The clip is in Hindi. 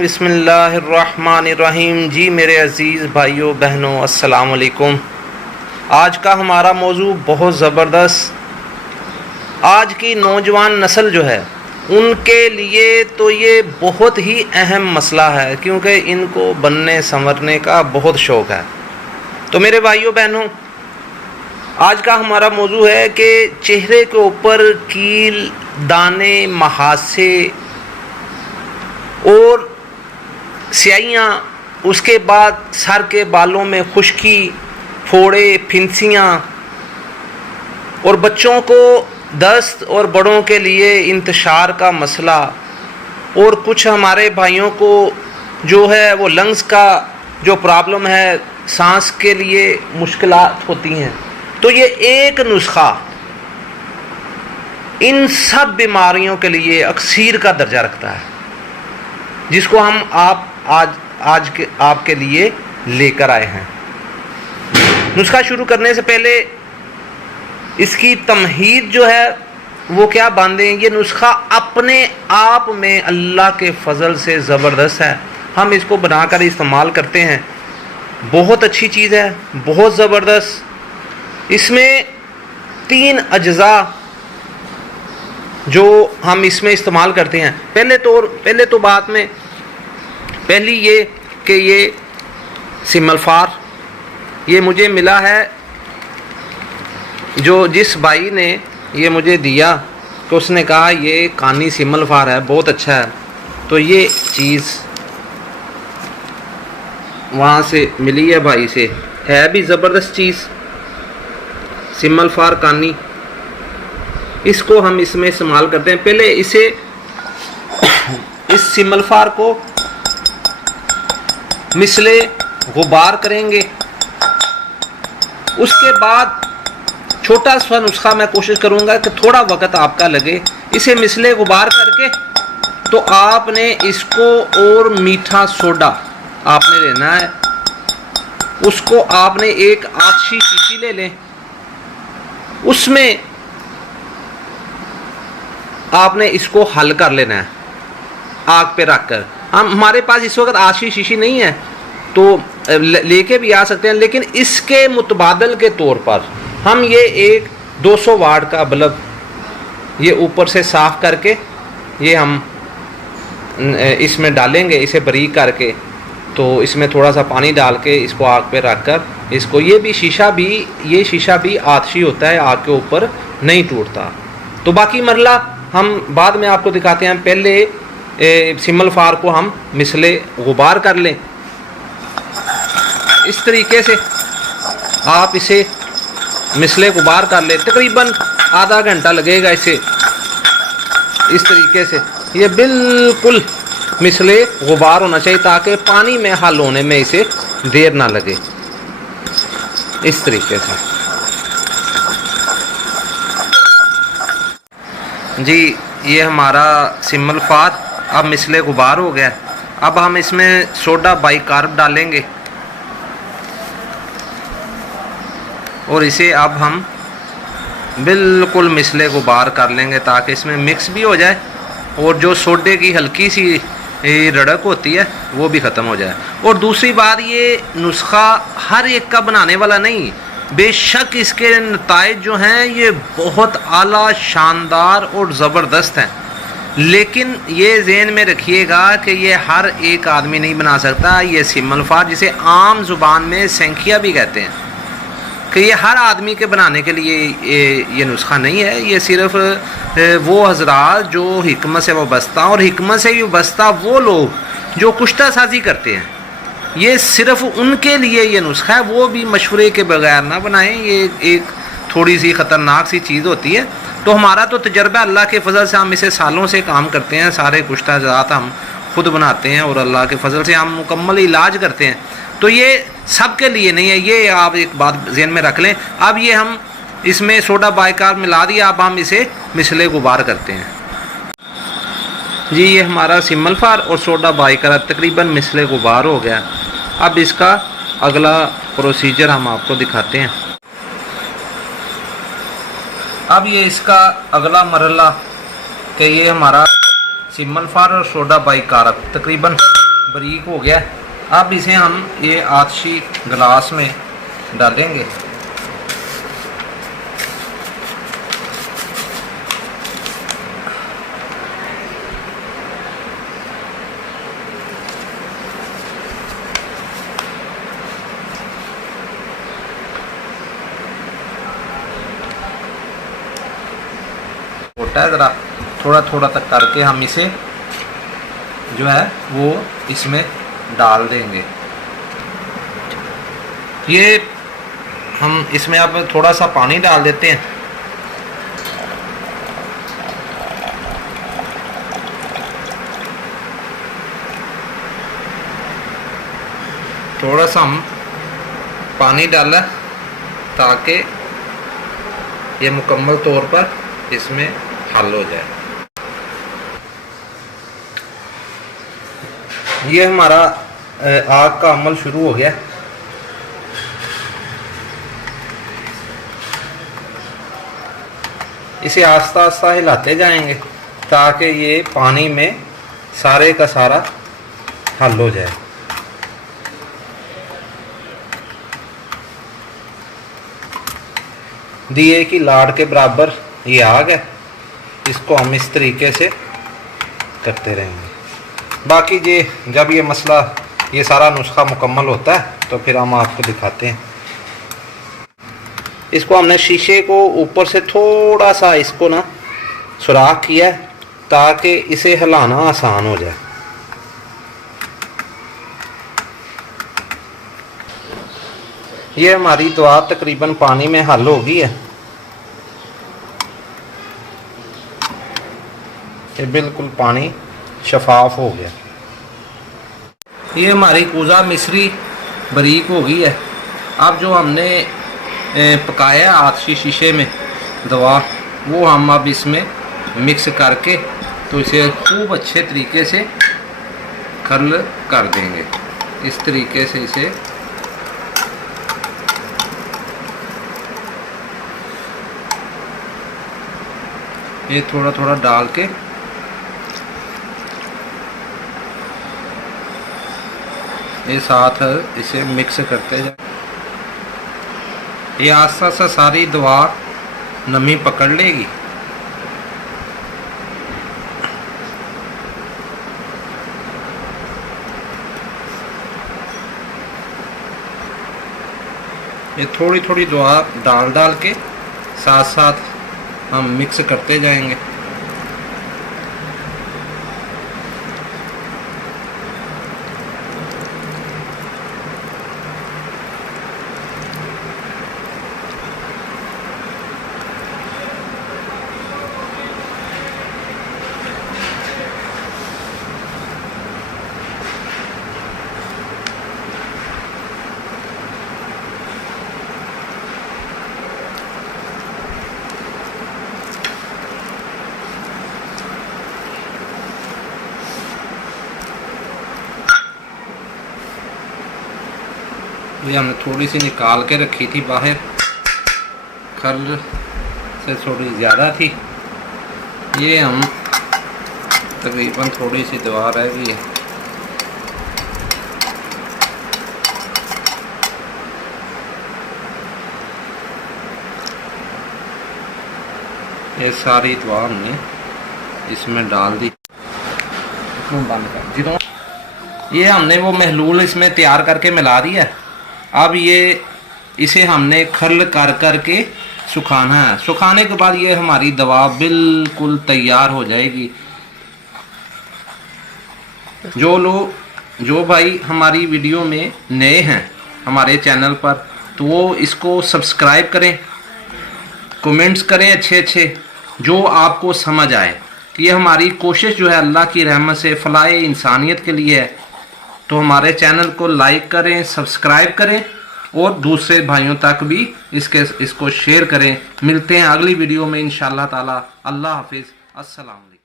रजीम बिस्मिल्लाहिर्रहमानिर्रहीम। जी मेरे अज़ीज़ भाइयों बहनों, अस्सलाम वालेकुम। आज का हमारा मौजू बहुत ज़बरदस्त, आज की नौजवान नस्ल जो है उनके लिए तो ये बहुत ही अहम मसला है, क्योंकि इनको बनने संवरने का बहुत शौक़ है। तो मेरे भाइयों बहनों, आज का हमारा मौजू है कि चेहरे के ऊपर कील, दाने, महासे और स्याहियाँ, उसके बाद सर के बालों में खुश्की, फोड़े, फिंसियाँ, और बच्चों को दस्त और बड़ों के लिए इंतशार का मसला, और कुछ हमारे भाइयों को जो है वो लंग्स का जो प्रॉब्लम है, सांस के लिए मुश्किलात होती हैं। तो ये एक नुस्खा इन सब बीमारियों के लिए अक्सीर का दर्जा रखता है, जिसको हम आज आपके लिए लेकर आए हैं। नुस्खा शुरू करने से पहले इसकी तमहीद जो है वो क्या बांधें। ये नुस्खा अपने आप में अल्लाह के फजल से ज़बरदस्त है। हम इसको बनाकर इस्तेमाल करते हैं, बहुत अच्छी चीज़ है, बहुत ज़बरदस्त। इसमें 3 अज्जा जो हम इसमें इस्तेमाल करते हैं। पहले तो बात में पहली ये कि ये सिमलफार ये मुझे मिला है, जो जिस भाई ने ये मुझे दिया तो उसने कहा ये कानी सिमलफार है, बहुत अच्छा है। तो ये चीज़ वहाँ से मिली है भाई से, है भी ज़बरदस्त चीज़, सिमलफार कानी। इसको हम इसमें इस्तेमाल करते हैं। पहले इसे इस सिमलफार को मिसले गुबार करेंगे। उसके बाद छोटा सा नुस्खा मैं कोशिश करूंगा कि थोड़ा वक्त आपका लगे। इसे मिसले गुबार करके तो आपने इसको और मीठा सोडा आपने लेना है। उसको आपने एक आछी शीशी ले लें, उसमें आपने इसको हल कर लेना है आग पे रखकर। हमारे पास इस वक्त आछी शीशी नहीं है तो लेके भी आ सकते हैं, लेकिन इसके मुतबादल के तौर पर हम ये एक 200 वाट का बल्ब ये ऊपर से साफ़ करके ये हम इसमें डालेंगे, इसे बारीक करके। तो इसमें थोड़ा सा पानी डाल के इसको आग पे रख कर इसको, ये शीशा भी आतशी होता है, आग के ऊपर नहीं टूटता। तो बाकी मरला हम बाद में आपको दिखाते हैं। पहले सिमलफार को हम मिसले गुबार कर लें। इस तरीके से आप इसे मिसले गुबार कर लें। तकरीबन आधा घंटा लगेगा इसे। इस तरीके से ये बिल्कुल मिसले गुबार होना चाहिए, ताकि पानी में हल होने में इसे देर ना लगे। इस तरीके से जी ये हमारा सिमलफार अब मिसले गुबार हो गया। अब हम इसमें सोडा बाइकार्ब डालेंगे और इसे अब हम बिल्कुल मिसले गुबार कर लेंगे, ताकि इसमें मिक्स भी हो जाए और जो सोडे की हल्की सी रड़क होती है वो भी ख़त्म हो जाए। और दूसरी बात, ये नुस्खा हर एक का बनाने वाला नहीं। बेशक इसके नताइज जो हैं ये बहुत आला, शानदार और ज़बरदस्त हैं, लेकिन ये ज़हन में रखिएगा कि ये हर एक आदमी नहीं बना सकता। ये सिमलफार, जिसे आम ज़ुबान में सेंखिया भी कहते हैं, कि ये हर आदमी के बनाने के लिए ये नुस्खा नहीं है। ये सिर्फ़ वो हजरात जो हिकमत से वाबस्ता, और हिकमत से वाबस्ता वो लोग जो कुश्ता साजी करते हैं, ये सिर्फ़ उनके लिए ये नुस्खा है। वो भी मशवरे के बगैर ना बनाएं, ये एक थोड़ी सी ख़तरनाक सी चीज़ होती है। तो हमारा तो तजर्बा अल्लाह के फजल से, हम इसे सालों से काम करते हैं। सारे कुश्ता ज़ात हम खुद बनाते हैं और अल्लाह के फजल से हम मुकम्मल इलाज करते हैं। तो ये सब के लिए नहीं है, ये आप एक बात ज़हन में रख लें। अब ये हम इसमें सोडा बाइकार्ब मिला दिया, अब हम इसे मिसले गुबार करते हैं। जी ये हमारा सिमलफार और सोडा बाइकार्ब तकरीबन मिसले गुबार हो गया। अब इसका अगला प्रोसीजर हम आपको दिखाते हैं। अब ये इसका अगला मरहला कि ये हमारा सिमलफार और सोडा बाइकार्ब तकरीबन बारीक हो गया। अब इसे हम ये आतशी गिलास में डालेंगे। छोटा है, ज़रा थोड़ा थोड़ा तक करके हम इसे जो है वो इसमें डाल देंगे। ये हम इसमें अब थोड़ा सा पानी डाल देते हैं। थोड़ा सा हम पानी डाला ताकि ये मुकम्मल तौर पर इसमें हल हो जाए। ये हमारा आग का अमल शुरू हो गया। इसे आस्ता आस्ता हिलाते जाएंगे ताकि ये पानी में सारे का सारा हल हो जाए। दिए की लाड़ के बराबर ये आग है। इसको हम इस तरीके से करते रहेंगे। बाकी ये जब ये मसला ये सारा नुस्खा मुकम्मल होता है तो फिर हम आपको दिखाते हैं। इसको हमने शीशे को ऊपर से थोड़ा सा इसको ना सुराख किया है ताकि इसे हिलाना आसान हो जाए। ये हमारी दवा तकरीबन पानी में हल हो गई है। ये बिल्कुल पानी शफाफ हो गया। ये हमारी कूजा मिश्री बारीक हो गई है। अब जो हमने पकाया आतशी शीशे में दवा, वो हम अब इसमें मिक्स करके तो इसे खूब अच्छे तरीके से खल कर देंगे। इस तरीके से इसे ये थोड़ा थोड़ा डाल के ये साथ इसे मिक्स करते जाए। ये आस्ता आस्ता सारी दवा नमी पकड़ लेगी। ये थोड़ी थोड़ी दवा डाल डाल के साथ साथ हम मिक्स करते जाएंगे। ये हमने थोड़ी सी निकाल के रखी थी बाहर, खल से थोड़ी ज़्यादा थी। ये हम तकरीबन थोड़ी सी दवा रह गई है। ये सारी दवा हमने इसमें डाल दी। बंद कर। ये हमने वो महलूल इसमें तैयार करके मिला दिया। अब ये इसे हमने खल कर कर के सुखाना है। सुखाने के बाद ये हमारी दवा बिल्कुल तैयार हो जाएगी। जो भाई हमारी वीडियो में नए हैं हमारे चैनल पर, तो वो इसको सब्सक्राइब करें, कमेंट्स करें अच्छे अच्छे जो आपको समझ आए। कि ये हमारी कोशिश जो है अल्लाह की रहमत से फलाए इंसानियत के लिए है। तो हमारे चैनल को लाइक करें, सब्सक्राइब करें और दूसरे भाइयों तक भी इसको शेयर करें। मिलते हैं अगली वीडियो में इंशाअल्लाह ताला। अल्लाह हाफिज़। अस्सलाम वालेकुम।